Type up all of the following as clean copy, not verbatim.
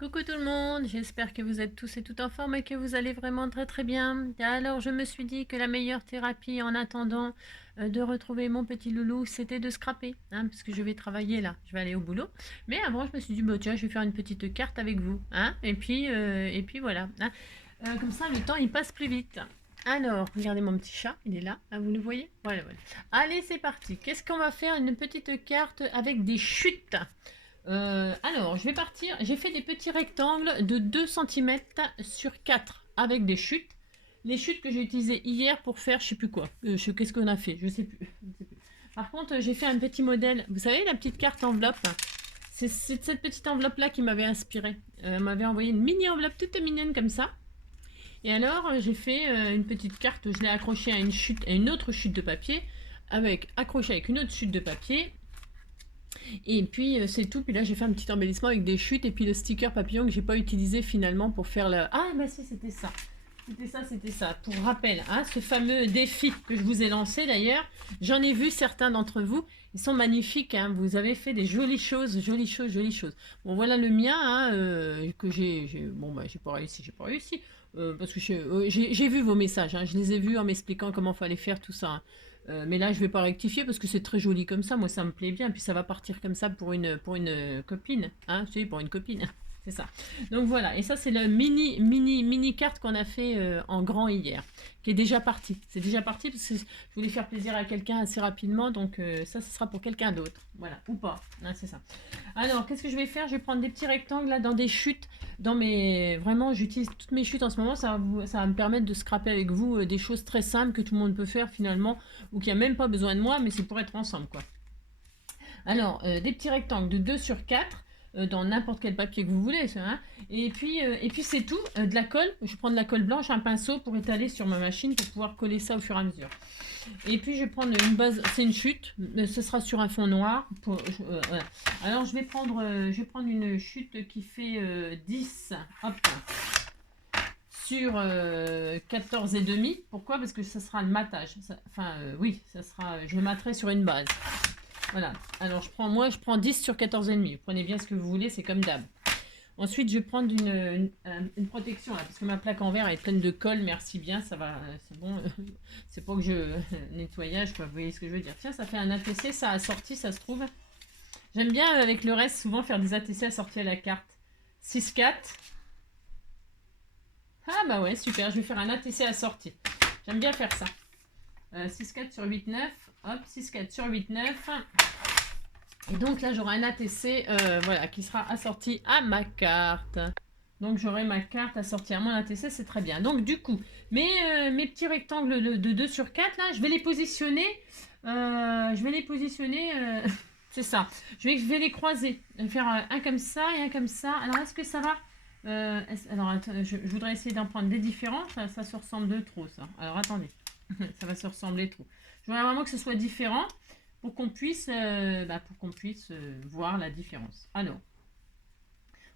Coucou tout le monde, j'espère que vous êtes tous et toutes en forme et que vous allez vraiment très très bien. Alors je me suis dit que la meilleure thérapie en attendant de retrouver mon petit loulou, c'était de scraper, hein, parce que je vais travailler là, je vais aller au boulot. Mais avant je me suis dit, bah, tiens, je vais faire une petite carte avec vous, hein, et puis voilà. Hein. Comme ça le temps il passe plus vite. Alors, regardez mon petit chat, il est là, hein, vous le voyez? Voilà, voilà. Allez, c'est parti. Qu'est-ce qu'on va faire? Une petite carte avec des chutes. Alors, je vais partir. J'ai fait des petits rectangles de 2 cm sur 4 avec des chutes. Les chutes que j'ai utilisées hier pour faire je sais plus quoi. Qu'est-ce qu'on a fait? Je sais plus. Je sais plus. Par contre, j'ai fait un petit modèle. Vous savez, la petite carte enveloppe. C'est cette petite enveloppe-là qui m'avait inspiré. M'avait envoyé une mini enveloppe toute mignonne comme ça. Et alors, j'ai fait une petite carte. Je l'ai accrochée à une chute, à une autre chute de papier, accrochée avec une autre chute de papier. Et puis c'est tout. Puis là j'ai fait un petit embellissement avec des chutes et puis le sticker papillon que j'ai pas utilisé finalement pour faire le. Ah bah si, c'était ça. C'était ça. Pour rappel, hein, ce fameux défi que je vous ai lancé d'ailleurs, j'en ai vu certains d'entre vous. Ils sont magnifiques. Hein, vous avez fait des jolies choses, jolies choses, jolies choses. Bon voilà le mien hein, que bon bah j'ai pas réussi. Parce que j'ai vu vos messages. Hein, je les ai vus en m'expliquant comment fallait faire tout ça. Hein. Mais là, je vais pas rectifier parce que c'est très joli comme ça. Moi, ça me plaît bien. Puis ça va partir comme ça pour une copine. Hein, si, pour une copine. C'est ça. Donc voilà. Et ça, c'est le mini carte qu'on a fait en grand hier. Qui est déjà parti. C'est déjà parti parce que je voulais faire plaisir à quelqu'un assez rapidement. Donc ça, ce sera pour quelqu'un d'autre. Voilà. Ou pas. Hein, c'est ça. Alors, qu'est-ce que je vais faire? Je vais prendre des petits rectangles là dans des chutes. Vraiment, j'utilise toutes mes chutes en ce moment. Ça va me permettre de scraper avec vous des choses très simples que tout le monde peut faire finalement ou qui a même pas besoin de moi, mais c'est pour être ensemble, quoi. Alors, des petits rectangles de 2 sur 4 dans n'importe quel papier que vous voulez, ça, hein. Et puis c'est tout, de la colle. Je prends de la colle blanche, un pinceau pour étaler sur ma machine pour pouvoir coller ça au fur et à mesure. Et puis je vais prendre une base, c'est une chute, ce sera sur un fond noir. Voilà. Alors je vais prendre une chute qui fait 10, hop, sur 14 et demi. Pourquoi? Parce que ça sera le matage. Oui, ça sera, je le materai sur une base. Voilà. Alors je prends 10 sur 14 et demi. Prenez bien ce que vous voulez, c'est comme d'hab. Ensuite, je vais prendre une protection là, parce que ma plaque en verre est pleine de colle. Merci bien, ça va, c'est bon. C'est pas que je nettoyage, quoi. Vous voyez ce que je veux dire? Tiens, ça fait un ATC, ça assorti, ça se trouve. J'aime bien avec le reste souvent faire des ATC assortis à la carte. 6-4. Ah bah ouais, super, je vais faire un ATC assorti. J'aime bien faire ça. 6-4 sur 8-9. Hop, 6-4 sur 8-9. Et donc là, j'aurai un ATC voilà, qui sera assorti à ma carte. Donc j'aurai ma carte assortie à mon ATC, c'est très bien. Donc du coup, mes petits rectangles de 2 sur 4, là, je vais les positionner. C'est ça. Je vais les croiser. Je vais faire un comme ça et un comme ça. Alors est-ce que ça va alors, attends, je voudrais essayer d'en prendre des différents. Ça se ressemble de trop, ça. Alors, attendez. Ça va se ressembler trop. Je voudrais vraiment que ce soit différent pour qu'on puisse, voir la différence. Alors,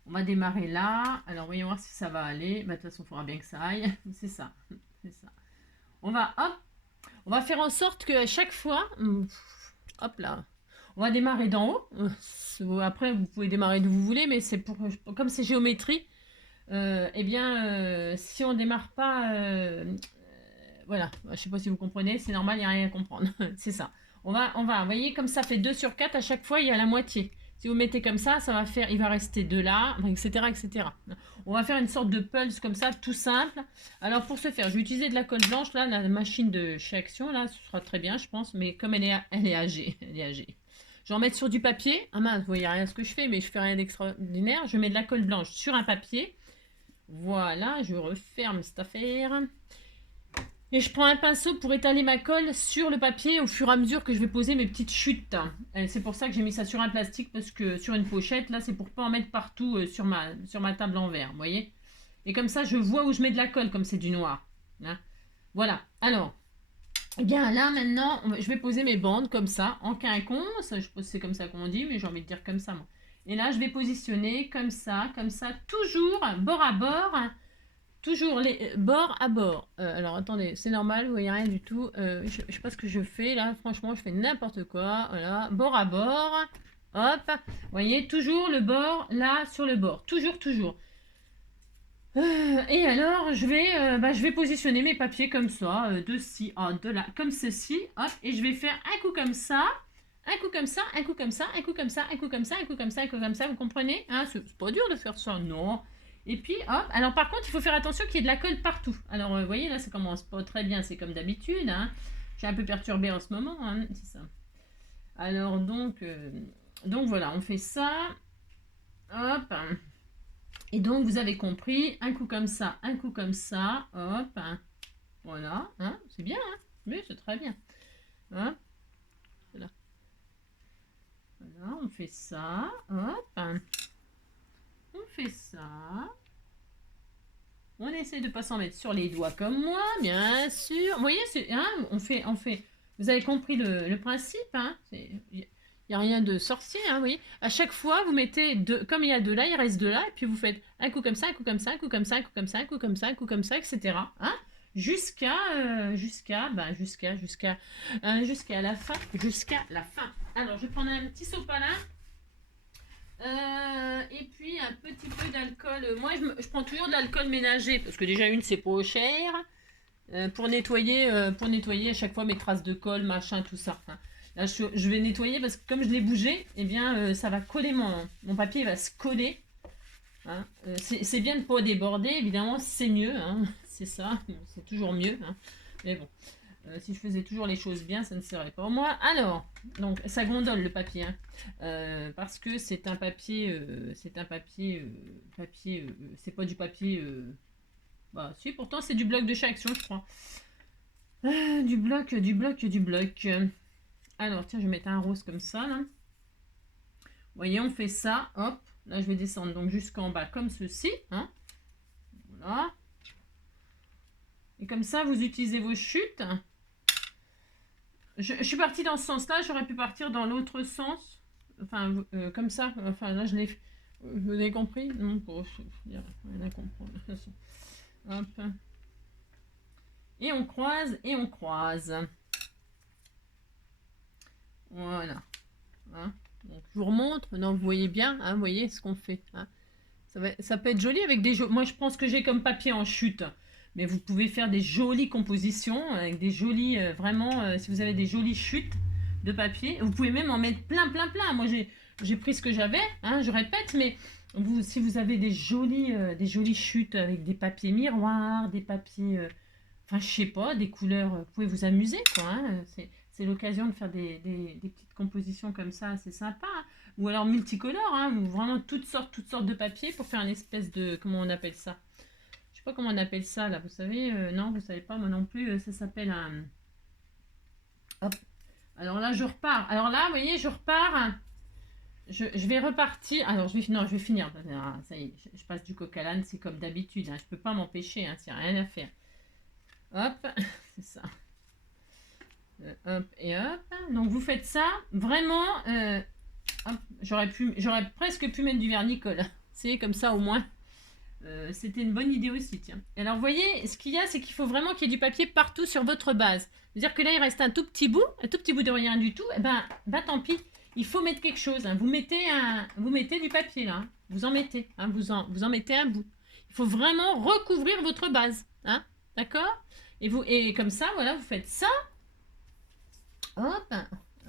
on va démarrer là. Alors, voyons voir si ça va aller. Bah, de toute façon, il faudra bien que ça aille. C'est ça. C'est ça. On va faire en sorte que à chaque fois, hop là, on va démarrer d'en haut. Après, vous pouvez démarrer d'où vous voulez, mais c'est comme c'est géométrie, si on démarre pas, voilà, je sais pas si vous comprenez, c'est normal, il n'y a rien à comprendre. C'est ça. On va, vous voyez, comme ça fait 2 sur 4, à chaque fois, il y a la moitié. Si vous mettez comme ça va faire, il va rester 2 là, etc., etc. On va faire une sorte de pulse comme ça, tout simple. Alors, pour ce faire, je vais utiliser de la colle blanche, là, la machine de chez Action, là, ce sera très bien, je pense, mais comme elle est âgée, elle est âgée. Je vais en mettre sur du papier. Ah mince, vous voyez rien ce que je fais, mais je fais rien d'extraordinaire. Je mets de la colle blanche sur un papier. Voilà, je referme cette affaire. Et je prends un pinceau pour étaler ma colle sur le papier au fur et à mesure que je vais poser mes petites chutes. C'est pour ça que j'ai mis ça sur un plastique, parce que sur une pochette, là, c'est pour pas en mettre partout sur ma table en verre, vous voyez. Et comme ça, je vois où je mets de la colle, comme c'est du noir. Hein. Voilà, alors, eh bien là, maintenant, je vais poser mes bandes comme ça, en quinconce. Je suppose que c'est comme ça qu'on dit, mais j'ai envie de dire comme ça, moi. Et là, je vais positionner comme ça, toujours bord à bord. Toujours les bord à bord. Alors attendez, c'est normal, vous voyez rien du tout. Je sais pas ce que je fais là, franchement, je fais n'importe quoi. Voilà, bord à bord. Hop, vous voyez, toujours le bord, là, sur le bord. Toujours, toujours. Et alors, je vais positionner mes papiers comme ça, de ci, de là, comme ceci, hop, et je vais faire un coup comme ça, un coup comme ça, un coup comme ça, un coup comme ça, un coup comme ça, un coup comme ça, un coup comme ça, vous comprenez, hein, c'est pas dur de faire ça, non. Et puis, hop, alors par contre, il faut faire attention qu'il y ait de la colle partout. Alors, vous voyez, là, ça commence pas très bien, c'est comme d'habitude, hein. Je suis un peu perturbée en ce moment, hein, c'est ça. Alors, donc voilà, on fait ça, hop. Et donc, vous avez compris, un coup comme ça, un coup comme ça, hop, hein, voilà, hein, c'est bien, hein, oui, c'est très bien. Hein, voilà. Voilà, on fait ça, hop, hein, on fait ça. On essaie de ne pas s'en mettre sur les doigts comme moi, bien sûr. Vous voyez, hein, on fait. Vous avez compris le principe, hein. Il n'y a rien de sorcier, hein, vous voyez. À chaque fois, vous mettez deux, comme il y a deux là, il reste deux là, et puis vous faites un coup comme ça, un coup comme ça, un coup comme ça, un coup comme ça, un coup comme ça, un coup comme ça, etc. Hein, jusqu'à la fin, jusqu'à la fin. Alors, je vais prendre un petit sopalin. Et puis un petit peu d'alcool. Moi, je prends toujours de l'alcool ménager parce que déjà une, c'est pas cher. Pour nettoyer à chaque fois mes traces de colle, machin, tout ça. Hein. Là, je vais nettoyer parce que comme je l'ai bougé, eh bien, ça va coller mon papier, va se coller. Hein. C'est bien de ne pas déborder, évidemment, c'est mieux. Hein. C'est ça, c'est toujours mieux. Hein. Mais bon. Si je faisais toujours les choses bien, ça ne serait pas moi. Alors, donc ça gondole le papier, hein, parce que c'est un papier, c'est pas du papier. Bah si, pourtant c'est du bloc de chez Action, je crois. Du bloc. Alors tiens, je vais mettre un rose comme ça là. Vous voyez, on fait ça, hop. Là, je vais descendre donc jusqu'en bas comme ceci, hein. Voilà. Et comme ça, vous utilisez vos chutes. Je suis partie dans ce sens-là, j'aurais pu partir dans l'autre sens. Enfin, comme ça. Enfin, là, je l'ai. Vous avez compris? Non, il n'y a rien à comprendre. De toute façon. Hop. Et on croise, et on croise. Voilà. Hein, donc, je vous remontre. Non, vous voyez bien, hein, vous voyez ce qu'on fait. Hein. Ça peut être joli avec des... Moi, je pense que j'ai comme papier en chute. Mais vous pouvez faire des jolies compositions, avec des jolies... vraiment, si vous avez des jolies chutes de papier, vous pouvez même en mettre plein, plein, plein. Moi, j'ai pris ce que j'avais, hein, je répète, mais si vous avez des jolies chutes avec des papiers miroirs, des papiers... enfin, je sais pas, des couleurs... vous pouvez vous amuser, quoi. Hein, c'est l'occasion de faire des petites compositions comme ça, c'est sympa. Hein. Ou alors multicolores, hein, ou vraiment toutes sortes de papiers pour faire une espèce de... Comment on appelle ça? Je sais pas comment on appelle ça, là, vous savez. Non, vous savez pas, moi non plus. Ça s'appelle un... Hop. Alors là, je repars. Alors là, vous voyez, je repars. Je vais repartir. Alors, je vais finir. Ah, ça y est, je passe du coq à l'âne, c'est comme d'habitude. Hein. Je peux pas m'empêcher, hein, c'est rien à faire. Hop, c'est ça. Hop et hop. Donc vous faites ça, vraiment, j'aurais presque pu mettre du vernicole. C'est comme ça au moins. C'était une bonne idée aussi, tiens. Et alors vous voyez, ce qu'il y a, c'est qu'il faut vraiment qu'il y ait du papier partout sur votre base. C'est-à-dire que là, il reste un tout petit bout de rien du tout. Et ben tant pis, il faut mettre quelque chose. Hein. Vous mettez du papier là. Hein. Vous en mettez. Hein. Vous en mettez un bout. Il faut vraiment recouvrir votre base. Hein. D'accord? Et comme ça, voilà, vous faites ça. Hop,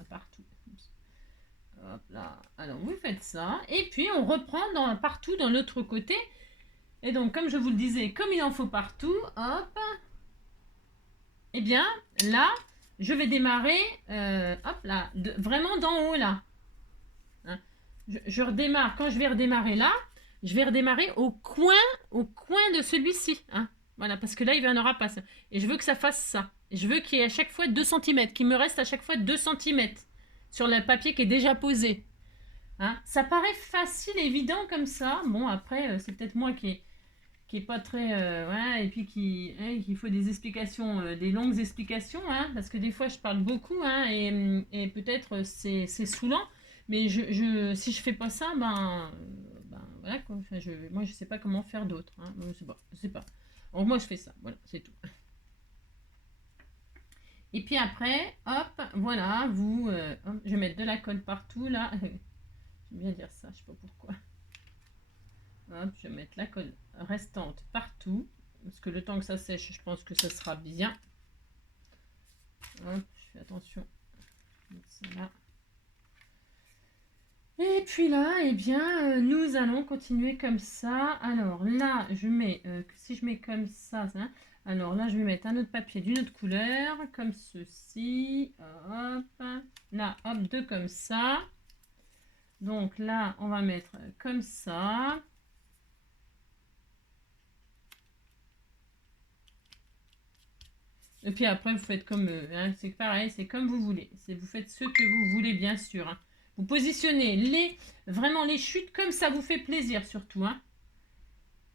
partout. Hop là. Alors vous faites ça. Et puis on reprend partout dans l'autre côté. Et donc comme je vous le disais, comme il en faut partout, hop. Et bien là, je vais démarrer, hop là, vraiment d'en haut là. Hein. Je redémarre. Quand je vais redémarrer là, je vais redémarrer au coin de celui-ci. Hein. Voilà, parce que là, il n'y en aura pas. Et je veux que ça fasse ça. Et je veux qu'il y ait à chaque fois 2 cm, qu'il me reste à chaque fois 2 cm sur le papier qui est déjà posé. Hein. Ça paraît facile, évident comme ça. Bon, après, c'est peut-être moi qui est pas très... ouais, et puis qu'il faut des explications, des longues explications, hein, parce que des fois, je parle beaucoup, hein, et peut-être c'est saoulant. Mais si je fais pas ça, voilà quoi. Enfin, moi, je sais pas comment faire d'autre. Hein. Je sais pas. Donc moi, je fais ça. Voilà, c'est tout. Et puis après, hop, voilà, je vais mettre de la colle partout là. J'aime bien dire ça, je sais pas pourquoi. Hop, je vais mettre la colle restante partout. Parce que le temps que ça sèche, je pense que ça sera bien. Hop, je fais attention. Ça là. Et puis là, eh bien, nous allons continuer comme ça. Alors là, je mets, si je mets comme ça, alors là, je vais mettre un autre papier d'une autre couleur, comme ceci. Hop, là, hop, deux comme ça. Donc là, on va mettre comme ça. Et puis après, vous faites comme, hein, c'est pareil, c'est comme vous voulez. Vous faites ce que vous voulez, bien sûr. Hein. Vous positionnez vraiment les chutes comme ça vous fait plaisir, surtout. Hein.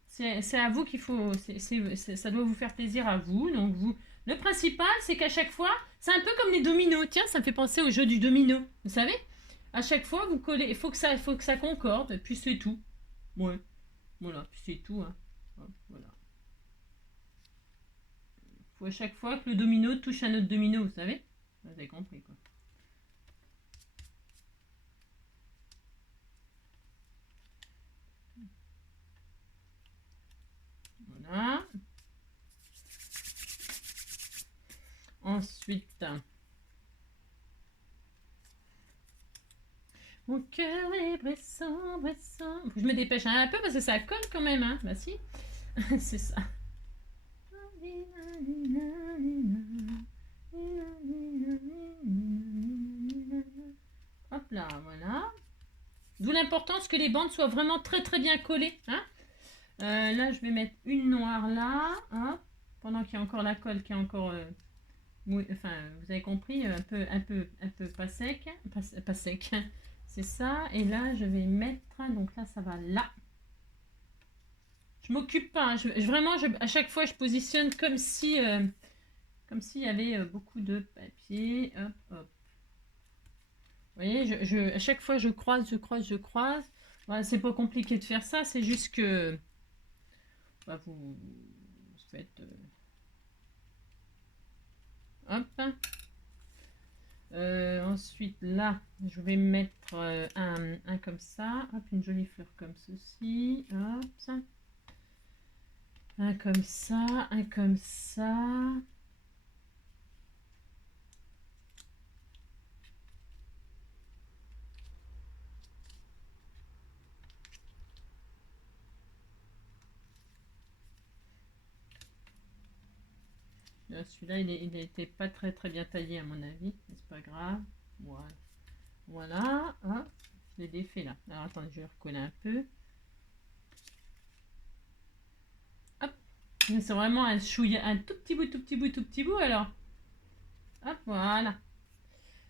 C'est à vous qu'il faut, ça doit vous faire plaisir à vous. Donc le principal, c'est qu'à chaque fois, c'est un peu comme les dominos. Tiens, ça me fait penser au jeu du domino. Vous savez, à chaque fois, vous collez, il faut que ça concorde, puis c'est tout. Ouais, voilà, puis c'est tout. Hein. Voilà. Faut à chaque fois que le domino touche un autre domino, vous savez. Vous avez compris quoi. Voilà. Ensuite, mon cœur est pressant, pressant. Faut que je me dépêche un peu parce que ça colle quand même, hein. Bah si, c'est ça. Hop là, voilà. D'où l'importance que les bandes soient vraiment très très bien collées. Hein. Là, je vais mettre une noire là, hein, pendant qu'il y a encore la colle qui est encore, enfin, vous avez compris, un peu pas sec, pas sec. C'est ça. Et là, je vais mettre, donc là, ça va là. Je m'occupe pas. Hein, vraiment, à chaque fois, je positionne comme si, comme s'il y avait beaucoup de papier. Hop, hop. Vous voyez, à chaque fois, je croise, je croise, je croise. Voilà, c'est pas compliqué de faire ça. C'est juste que bah, vous faites. Hop. Ensuite, là, je vais mettre un comme ça. Hop, une jolie fleur comme ceci. Hop, ça. Un comme ça, un comme ça. Celui-là, il n'était pas très très bien taillé à mon avis. C'est pas grave. Voilà. Voilà. Hop. Je l'ai défait là. Alors attendez, je vais recoller un peu. Hop. C'est vraiment un chouille, un tout petit bout, tout petit bout, tout petit bout alors. Hop, voilà.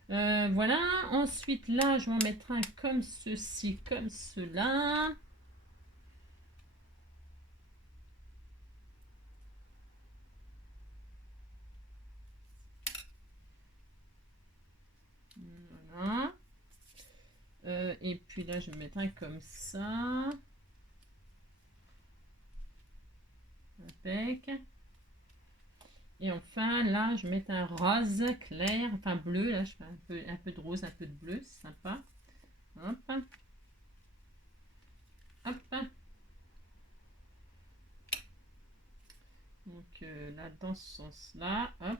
Voilà. Ensuite, là, je vais en mettre un comme ceci, comme cela. Voilà. Et puis là, je vais mettre un comme ça. Impec. Et enfin, là, je vais mettre un rose clair, enfin bleu. Là, je fais un peu de rose, un peu de bleu. C'est sympa. Hop. Hop. Donc là, dans ce sens-là, hop.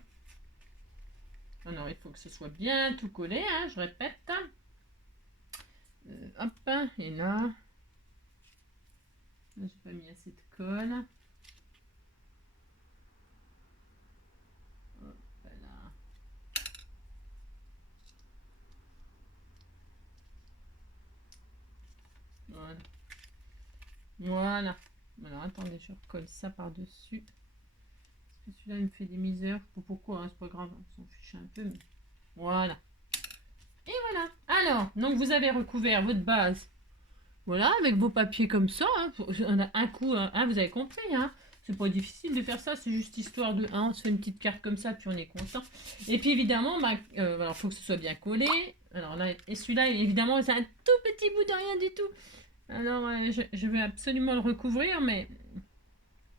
Ah non, il faut que ce soit bien tout collé, hein, je répète. Hop, et là, j'ai pas mis assez de colle. Hop là. Voilà. Voilà. Alors attendez, je recolle ça par-dessus. Parce que celui-là, il me fait des misères. Pourquoi, hein, c'est pas grave, on s'en fiche un peu. Mais... Voilà. Et voilà. Alors, donc vous avez recouvert votre base. Voilà, avec vos papiers comme ça. Hein, un coup, hein, vous avez compris. Hein. C'est pas difficile de faire ça, c'est juste histoire de... Hein, on se fait une petite carte comme ça, puis on est content. Et puis évidemment, bah, alors, faut que ce soit bien collé. Alors là, et celui-là, évidemment, c'est un tout petit bout de rien du tout. Alors, je vais absolument le recouvrir, mais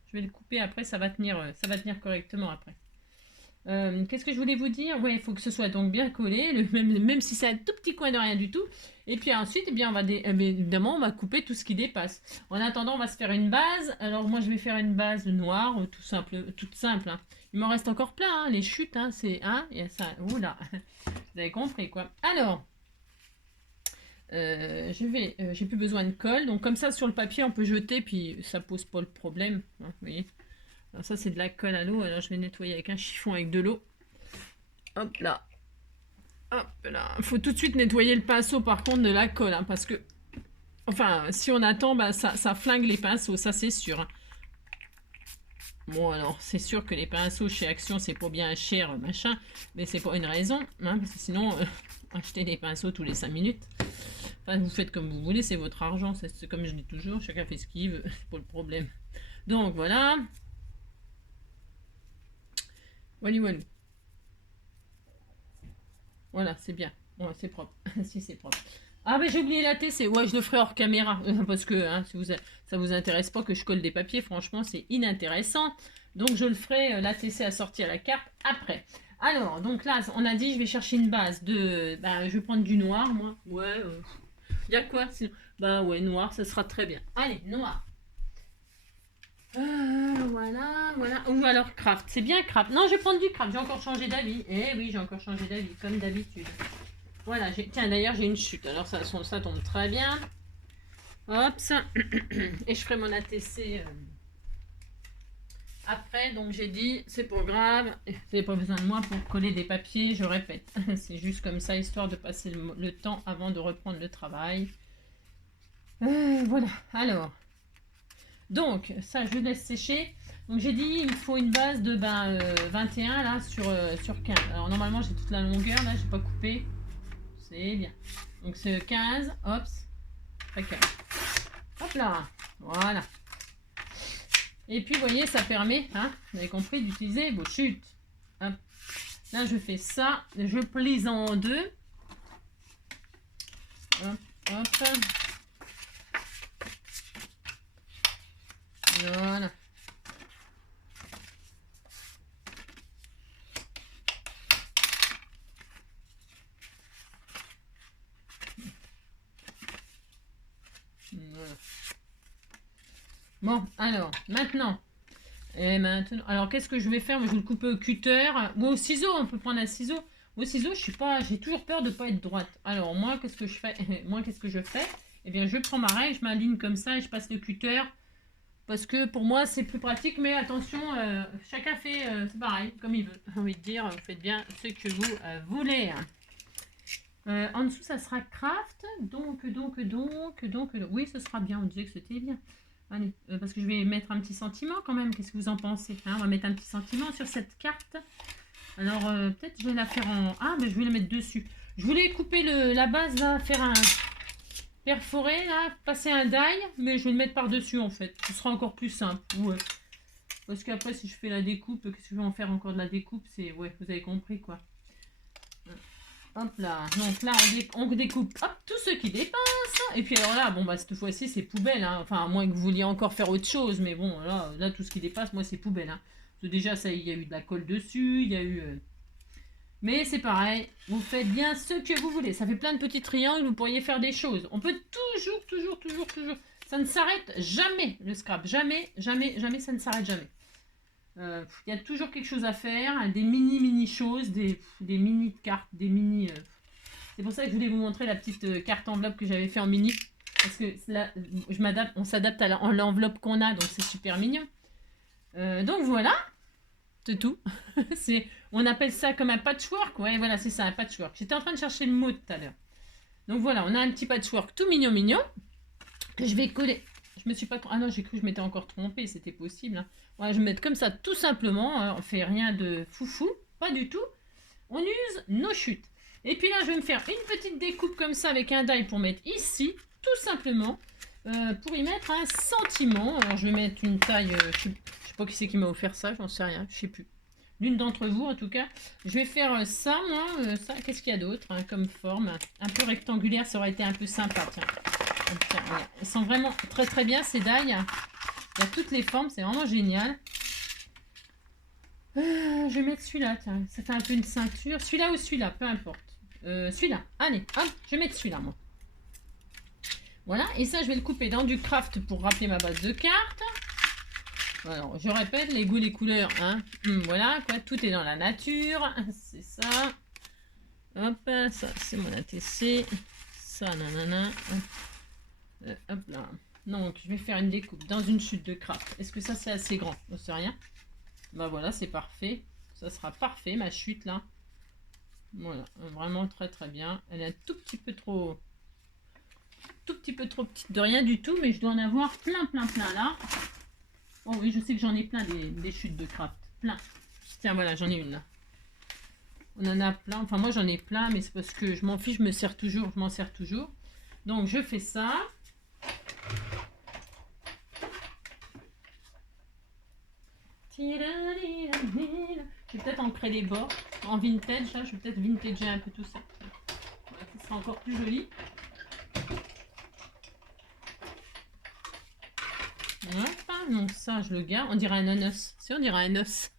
je vais le couper après, ça va tenir correctement après. Qu'est-ce que je voulais vous dire? Ouais, il faut que ce soit donc bien collé, même si c'est un tout petit coin de rien du tout. Et puis ensuite, eh bien, évidemment, on va couper tout ce qui dépasse. En attendant, on va se faire une base. Alors moi, je vais faire une base noire, toute simple. Hein. Il m'en reste encore plein, hein, les chutes, hein, c'est et ça. Oula, vous avez compris quoi. Alors, j'ai plus besoin de colle, donc comme ça sur le papier, on peut jeter, puis ça pose pas le problème. Hein, vous voyez. Alors ça c'est de la colle à l'eau, alors je vais nettoyer avec un chiffon avec de l'eau. Hop là. Hop là. Il faut tout de suite nettoyer le pinceau par contre de la colle, hein, parce que, enfin, si on attend, bah, ça flingue les pinceaux, ça c'est sûr. Hein. Bon alors, c'est sûr que les pinceaux chez Action, c'est pas bien cher, machin, mais c'est pas une raison, hein, parce que sinon, acheter des pinceaux tous les 5 minutes. Enfin, vous faites comme vous voulez, c'est votre argent, c'est comme je dis toujours, chacun fait ce qu'il veut, c'est pas le problème. Donc voilà. Voilà. Voilà, c'est bien. Ouais, c'est propre. Si, c'est propre. Ah, mais j'ai oublié la TC. Ouais, je le ferai hors caméra. Parce que hein, si ça vous intéresse pas que je colle des papiers, franchement, c'est inintéressant. Donc, je le ferai, la TC assortie à la carte après. Alors, donc là, on a dit, je vais chercher une base de... Ben, je vais prendre du noir, moi. Ouais, y a quoi sinon? Bah ouais, noir, ça sera très bien. Allez, noir. Voilà. Ou alors craft. C'est bien craft. Non, je vais prendre du craft. J'ai encore changé d'avis. Eh oui, j'ai encore changé d'avis, comme d'habitude. Voilà. Tiens, d'ailleurs, j'ai une chute. Alors, ça tombe très bien. Hop, ça. Et je ferai mon ATC après. Donc, j'ai dit, c'est pas grave. Vous n'avez pas besoin de moi pour coller des papiers. Je répète. C'est juste comme ça, histoire de passer le temps avant de reprendre le travail. Voilà. Alors. Donc, ça, je laisse sécher. Donc, j'ai dit, il me faut une base de 21 là sur 15. Alors, normalement, j'ai toute la longueur. Là, j'ai pas coupé. C'est bien. Donc, c'est 15. Hop. 15. Hop là. Voilà. Et puis, vous voyez, ça permet, hein, vous avez compris, d'utiliser vos chutes. Hop. Là, je fais ça. Je plie en deux. Hop, hop. Voilà. Voilà. Bon, alors, maintenant. Alors, qu'est-ce que je vais faire? Moi, je vais le couper au cutter ou au ciseau. On peut prendre un ciseau. Au ciseau, je suis pas, j'ai toujours peur de pas être droite. Alors, moi, qu'est-ce que je fais? Eh bien, je prends ma règle, je m'aligne comme ça et je passe le cutter. Parce que pour moi, c'est plus pratique. Mais attention, chacun fait, c'est pareil, comme il veut. J'ai envie de dire, vous faites bien ce que vous voulez. En dessous, ça sera craft. Donc, oui, ce sera bien. On disait que c'était bien. Allez, parce que je vais mettre un petit sentiment quand même. Qu'est-ce que vous en pensez, hein? On va mettre un petit sentiment sur cette carte. Alors, peut-être je vais la faire en... Ah, mais je vais la mettre dessus. Je voulais couper la base, là, faire un... perforer, là, passer un die, mais je vais le mettre par-dessus, en fait. Ce sera encore plus simple. Ouais. Parce qu'après, si je fais la découpe, qu'est-ce que je vais en faire encore de la découpe? C'est... Ouais, vous avez compris, quoi. Hop là, donc là on découpe hop, tout ce qui dépasse. Et puis alors là, bon bah cette fois-ci c'est poubelle, hein. Enfin à moins que vous vouliez encore faire autre chose, mais bon là tout ce qui dépasse, moi c'est poubelle. Hein. Parce que déjà ça, il y a eu de la colle dessus, il y a eu... Mais c'est pareil, vous faites bien ce que vous voulez. Ça fait plein de petits triangles, vous pourriez faire des choses. On peut toujours. Ça ne s'arrête jamais le scrap, jamais, ça ne s'arrête jamais. Il y a toujours quelque chose à faire, des mini choses, des mini cartes, des mini... C'est pour ça que je voulais vous montrer la petite carte enveloppe que j'avais fait en mini. Parce que là, on s'adapte à l'enveloppe qu'on a, donc c'est super mignon. Donc voilà, c'est tout. On appelle ça comme un patchwork. Ouais, voilà, c'est ça, un patchwork. J'étais en train de chercher le mot tout à l'heure. Donc voilà, on a un petit patchwork tout mignon, que je vais coller. Je me suis pas... Ah non, j'ai cru que je m'étais encore trompée, c'était possible. Hein. Voilà, je vais mettre comme ça tout simplement. On fait rien de foufou, pas du tout. On use nos chutes. Et puis là, je vais me faire une petite découpe comme ça avec un die pour mettre ici, tout simplement, pour y mettre un sentiment. Alors, je vais mettre une taille, je sais pas qui c'est qui m'a offert ça, j'en sais rien, je sais plus. L'une d'entre vous, en tout cas. Je vais faire ça, moi. Ça, qu'est-ce qu'il y a d'autre hein, comme forme? Un peu rectangulaire, ça aurait été un peu sympa, tiens. Voilà. Elles sont vraiment très bien ces die. Il y a toutes les formes, c'est vraiment génial. Je vais mettre celui-là, tiens. Ça fait un peu une ceinture. Celui-là ou celui-là, peu importe. Celui-là. Allez, hop, je vais mettre celui-là, moi. Voilà, et ça, je vais le couper dans du craft pour rappeler ma base de cartes. Alors, je répète, les goûts, les couleurs, hein. Voilà, quoi, tout est dans la nature. C'est ça. Hop, ça, c'est mon ATC. Ça, nanana. Hop là. Donc, je vais faire une découpe dans une chute de craft. Est-ce que ça, c'est assez grand? Je ne sais rien. Bah voilà, c'est parfait. Ça sera parfait, ma chute, là. Voilà, vraiment très très bien. Elle est un tout petit peu trop petite de rien du tout, mais je dois en avoir plein là. Oh oui, je sais que j'en ai plein des chutes de craft. Plein. Tiens, voilà, j'en ai une là. On en a plein. Enfin, moi j'en ai plein, mais c'est parce que je m'en fiche, je m'en sers toujours. Donc, je fais ça. Je vais peut-être ancrer les bords en vintage. Là, je vais peut-être vintager un peu tout ça. Voilà, ça sera encore plus joli. Hop, donc ça, je le garde. On dirait un ananas. Si, on dirait un os.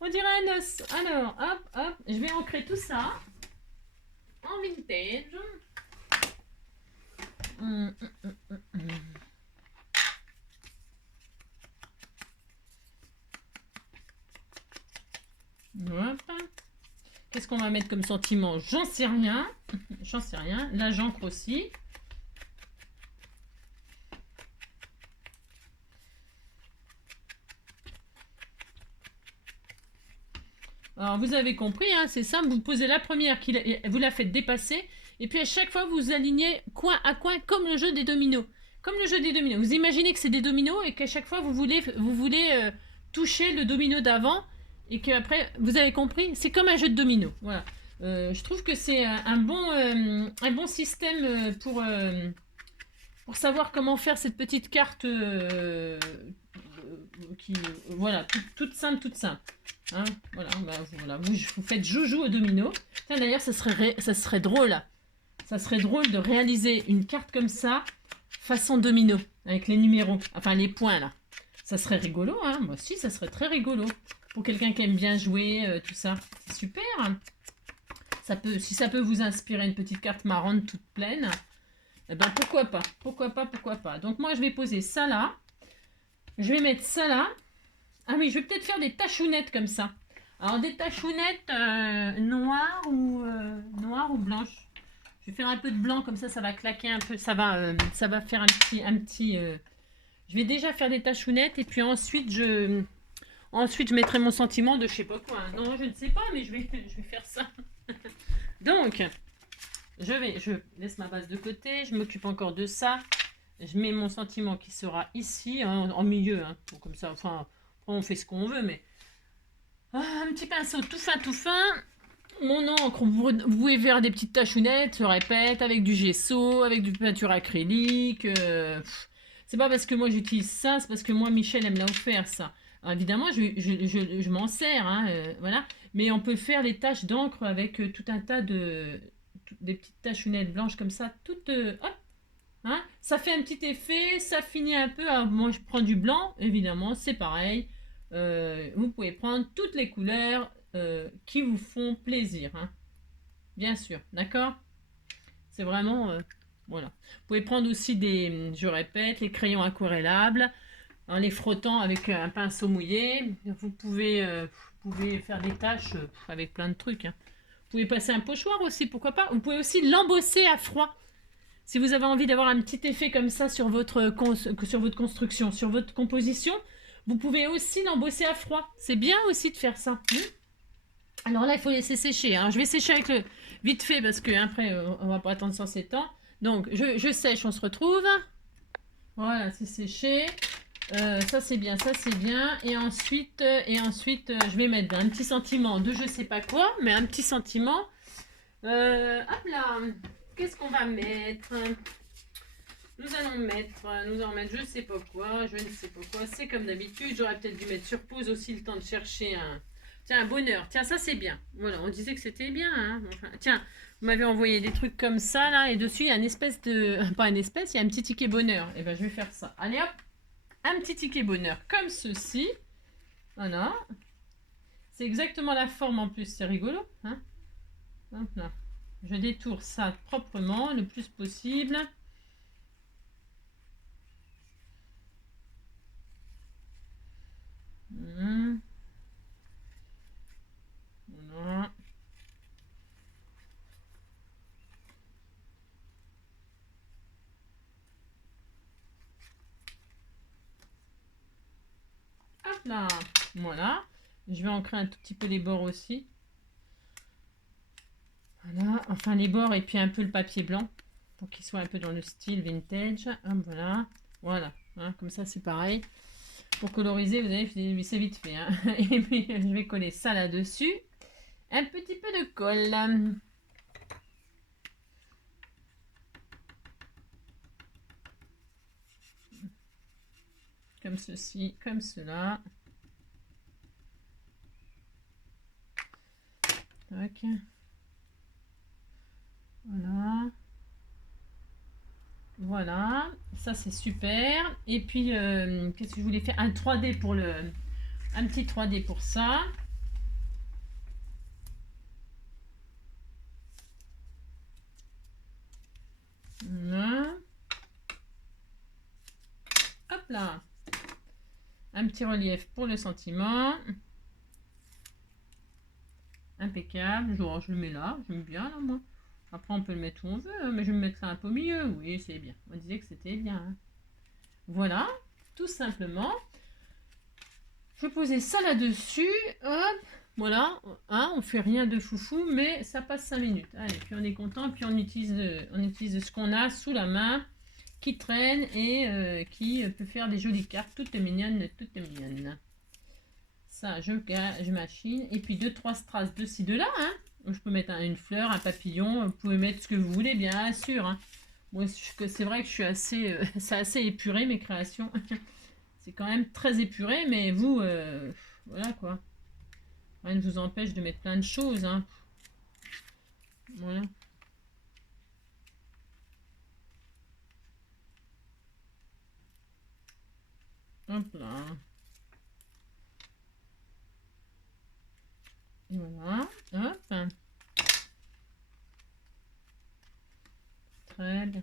On dirait un os. Alors, hop, je vais ancrer tout ça en vintage. Hop. Qu'est-ce qu'on va mettre comme sentiment? J'en sais rien. J'en sais rien. Là, j'encre aussi. Alors, vous avez compris, hein, c'est simple. Vous posez la première, vous la faites dépasser. Et puis, à chaque fois, vous alignez coin à coin, comme le jeu des dominos. Comme le jeu des dominos. Vous imaginez que c'est des dominos et qu'à chaque fois, vous voulez toucher le domino d'avant. Et qu'après, vous avez compris, c'est comme un jeu de dominos. Voilà. Je trouve que c'est un bon système pour savoir comment faire cette petite carte voilà, toute simple. Hein, voilà, voilà. Vous faites joujou au domino. D'ailleurs, ça serait drôle. Ça serait drôle de réaliser une carte comme ça, façon domino, avec les numéros, enfin les points là. Ça serait rigolo, hein. Moi aussi, ça serait très rigolo. Pour quelqu'un qui aime bien jouer, tout ça. C'est super. Si ça peut vous inspirer une petite carte marrante toute pleine, eh ben pourquoi pas. Pourquoi pas. Donc moi, je vais poser ça là. Je vais mettre ça là. Ah oui, je vais peut-être faire des tachounettes comme ça. Alors des tachounettes noires ou blanches. Je vais faire un peu de blanc comme ça va claquer un peu. Ça va faire un petit. Je vais déjà faire des tachounettes et puis ensuite je mettrai mon sentiment de je sais pas quoi. Non, je ne sais pas, mais je vais faire ça. Donc, je laisse ma base de côté. Je m'occupe encore de ça. Je mets mon sentiment qui sera ici, en milieu. Hein, comme ça, enfin, on fait ce qu'on veut, mais... un petit pinceau tout fin. Mon encre, vous pouvez faire des petites tachounettes, je répète, avec du gesso, avec du peinture acrylique. C'est pas parce que moi j'utilise ça, c'est parce que moi Michel elle me l'a offert ça. Alors, évidemment, je m'en sers, hein, voilà. Mais on peut faire les taches d'encre avec tout un tas des petites tachounettes blanches comme ça, toutes, hop. Hein, ça fait un petit effet, ça finit un peu. Alors, moi je prends du blanc, évidemment, c'est pareil. Vous pouvez prendre toutes les couleurs qui vous font plaisir, hein. Bien sûr, d'accord? C'est vraiment... voilà. Vous pouvez prendre aussi je répète, les crayons aquarellables, en les frottant avec un pinceau mouillé. Vous pouvez faire des taches avec plein de trucs, hein. Vous pouvez passer un pochoir aussi, pourquoi pas. Vous pouvez aussi l'embosser à froid. Si vous avez envie d'avoir un petit effet comme ça sur votre construction, sur votre composition, vous pouvez aussi l'embosser à froid. C'est bien aussi de faire ça. Alors là, il faut laisser sécher, hein. Je vais sécher avec vite fait parce que après, on va pas attendre 107 ans. Donc, je sèche, on se retrouve. Voilà, c'est séché. Ça c'est bien. Et ensuite, je vais mettre un petit sentiment de je sais pas quoi, mais un petit sentiment. Hop là. Qu'est-ce qu'on va mettre? Nous allons mettre, je sais pas quoi, je ne sais pas quoi. C'est comme d'habitude, j'aurais peut-être dû mettre sur pause aussi le temps de chercher un bonheur. Tiens, ça c'est bien. Voilà, on disait que c'était bien, hein. Enfin, tiens, vous m'avez envoyé des trucs comme ça, là, et dessus, il y a une espèce de... Pas une espèce, il y a un petit ticket bonheur. Et ben, je vais faire ça. Allez, hop, un petit ticket bonheur comme ceci. Voilà. C'est exactement la forme en plus, c'est rigolo. Hein. Hop là. Je détourne ça proprement le plus possible. Voilà. Hop là. Voilà. Je vais ancrer un tout petit peu les bords aussi. Voilà. Enfin les bords et puis un peu le papier blanc. Pour qu'il soit un peu dans le style vintage. Hop, voilà. Voilà. Hein, comme ça c'est pareil. Pour coloriser, vous avez, c'est vite fait. Hein. Et puis je vais coller ça là-dessus. Un petit peu de colle. Comme ceci, comme cela. Tac. Voilà. Voilà. Ça, c'est super. Et puis, qu'est-ce que je voulais faire? Un 3D pour le... Un petit 3D pour ça. Voilà. Hop là. Un petit relief pour le sentiment. Impeccable. Genre, je le mets là. J'aime bien, là, moi. Après, on peut le mettre où on veut, hein, mais je vais me mettre là un peu au milieu. Oui, c'est bien. On disait que c'était bien. Hein. Voilà. Tout simplement. Je vais poser ça là-dessus. Hop. Voilà. Hein, on fait rien de foufou, mais ça passe 5 minutes. Allez, puis on est content. Puis on utilise ce qu'on a sous la main, qui traîne et qui peut faire des jolies cartes. Toutes mignonnes, toutes mignonnes. Ça, je machine. Et puis 2-3 strass de ci, de là. Hein. Je peux mettre une fleur, un papillon. Vous pouvez mettre ce que vous voulez, bien sûr. Hein. Moi, c'est vrai que je suis assez, c'est assez épuré, mes créations. C'est quand même très épuré, mais vous, voilà quoi. Rien ne vous empêche de mettre plein de choses. Hein. Voilà. Hop là. Voilà. Hop. Très bien.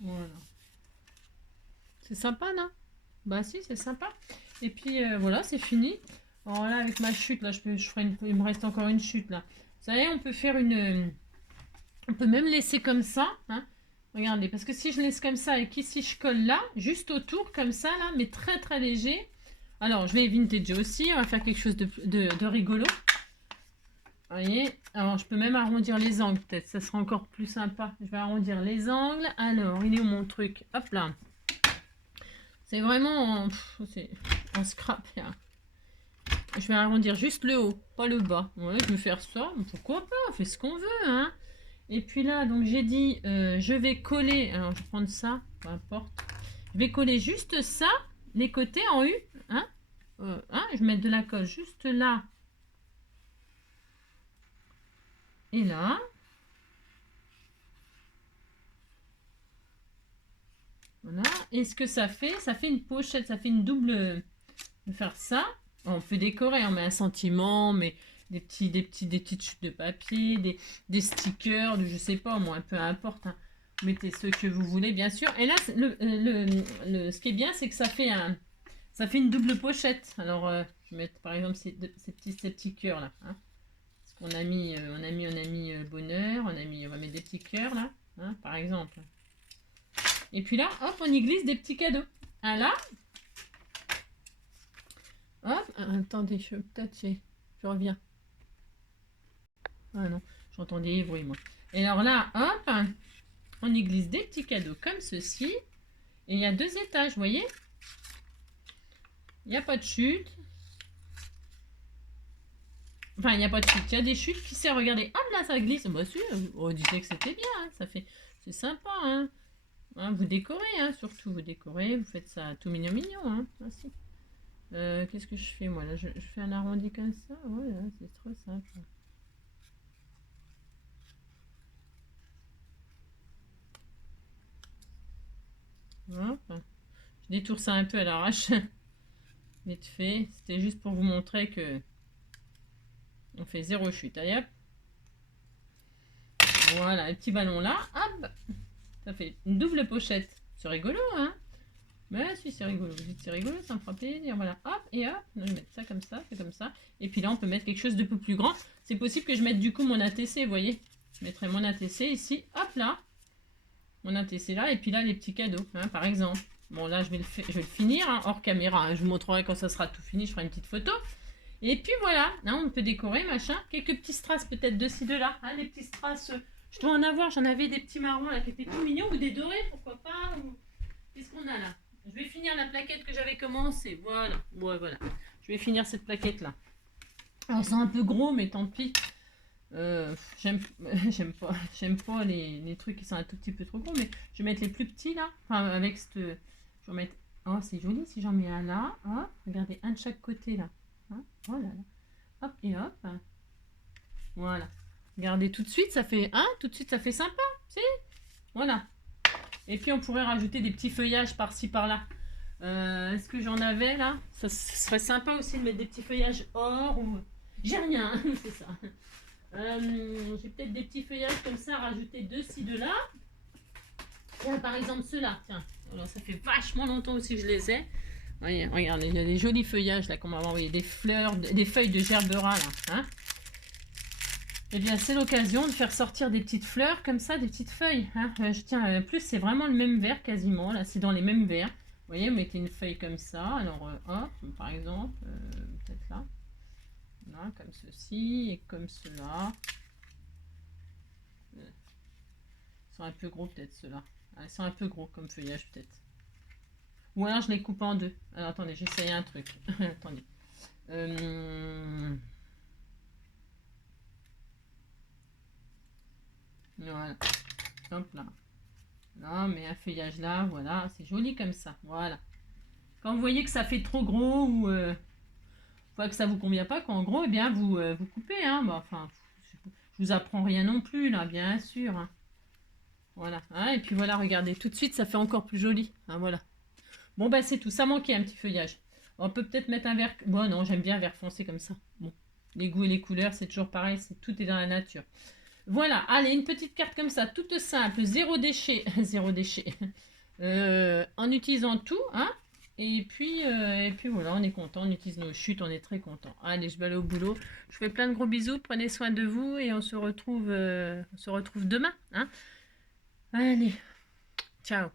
Voilà. C'est sympa, non? Bah si, c'est sympa. Et puis voilà, c'est fini. Alors là, avec ma chute, là, il me reste encore une chute là. Vous savez, on peut faire une... On peut même laisser comme ça. Hein. Regardez, parce que si je laisse comme ça et qu'ici je colle là, juste autour, comme ça, là, mais très très léger. Alors, je vais vintage aussi, on va faire quelque chose de rigolo. Vous voyez? Alors, je peux même arrondir les angles, peut-être, ça sera encore plus sympa. Je vais arrondir les angles. Alors, il est où mon truc? Hop là. C'est vraiment en scrap, là. Je vais arrondir juste le haut, pas le bas. Ouais, je vais faire ça, pourquoi pas, on fait ce qu'on veut, hein. Et puis là, donc j'ai dit, je vais coller, alors je vais prendre ça, peu importe. Je vais coller juste ça, les côtés en U, hein. Je vais mettre de la colle juste là. Et là. Voilà. Et ce que ça fait une pochette, ça fait une double... De faire ça. On peut décorer, on met un sentiment, mais des petites chutes de papier, des stickers, je sais pas, moi, peu importe. Hein. Mettez ce que vous voulez, bien sûr. Et là, ce qui est bien, c'est que ça fait une double pochette. Alors, je vais mettre par exemple ces petits stickers là. Hein. Parce qu'on a mis, bonheur, on va mettre des petits cœurs là, hein, par exemple. Et puis là, hop, on y glisse des petits cadeaux. Ah là, hop, attendez, peut-être je reviens. Ah non, j'entends des bruits moi. Et alors là, hop, on y glisse des petits cadeaux comme ceci. Et il y a 2 étages, vous voyez? Il n'y a pas de chute. Enfin, il n'y a pas de chute. Il y a des chutes qui servent. Regardez, hop là, ça glisse. Bah si, on disait que c'était bien. Hein, c'est sympa. Hein. Hein, vous décorez, hein, surtout vous décorez. Vous faites ça tout mignon mignon. Hein. Ainsi. Qu'est-ce que je fais moi là je fais un arrondi comme ça. Voilà, c'est trop simple. détourne ça un peu à l'arrache. Vite fait. C'était juste pour vous montrer que on fait 0 chute. Allez hop. Voilà, le petit ballon là. Hop. Ça fait une double pochette. C'est rigolo, hein? Mais si, c'est rigolo. Vous dites c'est rigolo, ça me fera plaisir. Voilà, hop, et hop. Je vais mettre ça comme ça, c'est comme ça. Et puis là, on peut mettre quelque chose de peu plus grand. C'est possible que je mette du coup mon ATC, vous voyez. Je mettrai mon ATC ici, hop là. Mon ATC là, et puis là, les petits cadeaux, hein, par exemple. Bon, là, je vais le finir, hein, hors caméra. Hein. Je vous montrerai quand ça sera tout fini, je ferai une petite photo. Et puis voilà, hein, on peut décorer, machin. Quelques petits strass peut-être de ci, de là. Hein, les petits strass, je dois en avoir. J'en avais des petits marrons là qui étaient tout mignons, ou des dorés, pourquoi pas. Ou... Qu'est-ce qu'on a là? Je vais finir la plaquette que j'avais commencé. Voilà. Ouais, voilà. Je vais finir cette plaquette là. Alors c'est un peu gros, mais tant pis. J'aime pas les trucs qui sont un tout petit peu trop gros, mais je vais mettre les plus petits là. Enfin, avec cette. Je vais mettre. Oh, c'est joli si j'en mets un là. Oh, regardez, un de chaque côté là. Hein, voilà. Hop et hop. Voilà. Regardez tout de suite, ça fait. Hein, tout de suite, ça fait sympa. Si. Voilà. Et puis on pourrait rajouter des petits feuillages par-ci par-là. Est-ce que j'en avais là? Ça serait sympa aussi de mettre des petits feuillages or ou. J'ai rien, c'est ça. J'ai peut-être des petits feuillages comme ça à rajouter de ci, de là. Par exemple ceux-là, tiens. Alors, ça fait vachement longtemps aussi que je les ai. Voyez, regardez, il y a des jolis feuillages là qu'on m'a envoyé, des fleurs, des feuilles de gerbera là. Hein. Eh bien, c'est l'occasion de faire sortir des petites fleurs comme ça, des petites feuilles. Hein. En plus, c'est vraiment le même verre quasiment. Là, c'est dans les mêmes verres. Vous voyez, vous mettez une feuille comme ça. Alors, hop, par exemple, peut-être là. Là, comme ceci et comme cela. Ils sont un peu gros peut-être ceux-là. Ah, ils sont un peu gros comme feuillage peut-être. Ou alors je les coupe en deux. Alors attendez, j'essaye un truc. Attendez. Voilà. Hop là. Non, mais un feuillage là, voilà. C'est joli comme ça. Voilà. Quand vous voyez que ça fait trop gros ou que ça vous convient pas, qu'en gros, eh bien, vous coupez. Hein. Bah, enfin, je vous apprends rien non plus là, bien sûr. Hein. Voilà. Hein, et puis voilà, regardez. Tout de suite, ça fait encore plus joli. Hein, voilà. Bon, bah c'est tout. Ça manquait un petit feuillage. On peut peut-être mettre un vert... Bon, non, j'aime bien un vert foncé comme ça. Bon, les goûts et les couleurs, c'est toujours pareil. Tout est dans la nature. Voilà, allez, une petite carte comme ça, toute simple. Zéro déchet. Zéro déchet. En utilisant tout, hein. Et puis voilà, on est content. On utilise nos chutes, on est très content. Allez, je vais aller au boulot. Je vous fais plein de gros bisous. Prenez soin de vous et on se retrouve demain. Hein. Allez, ciao.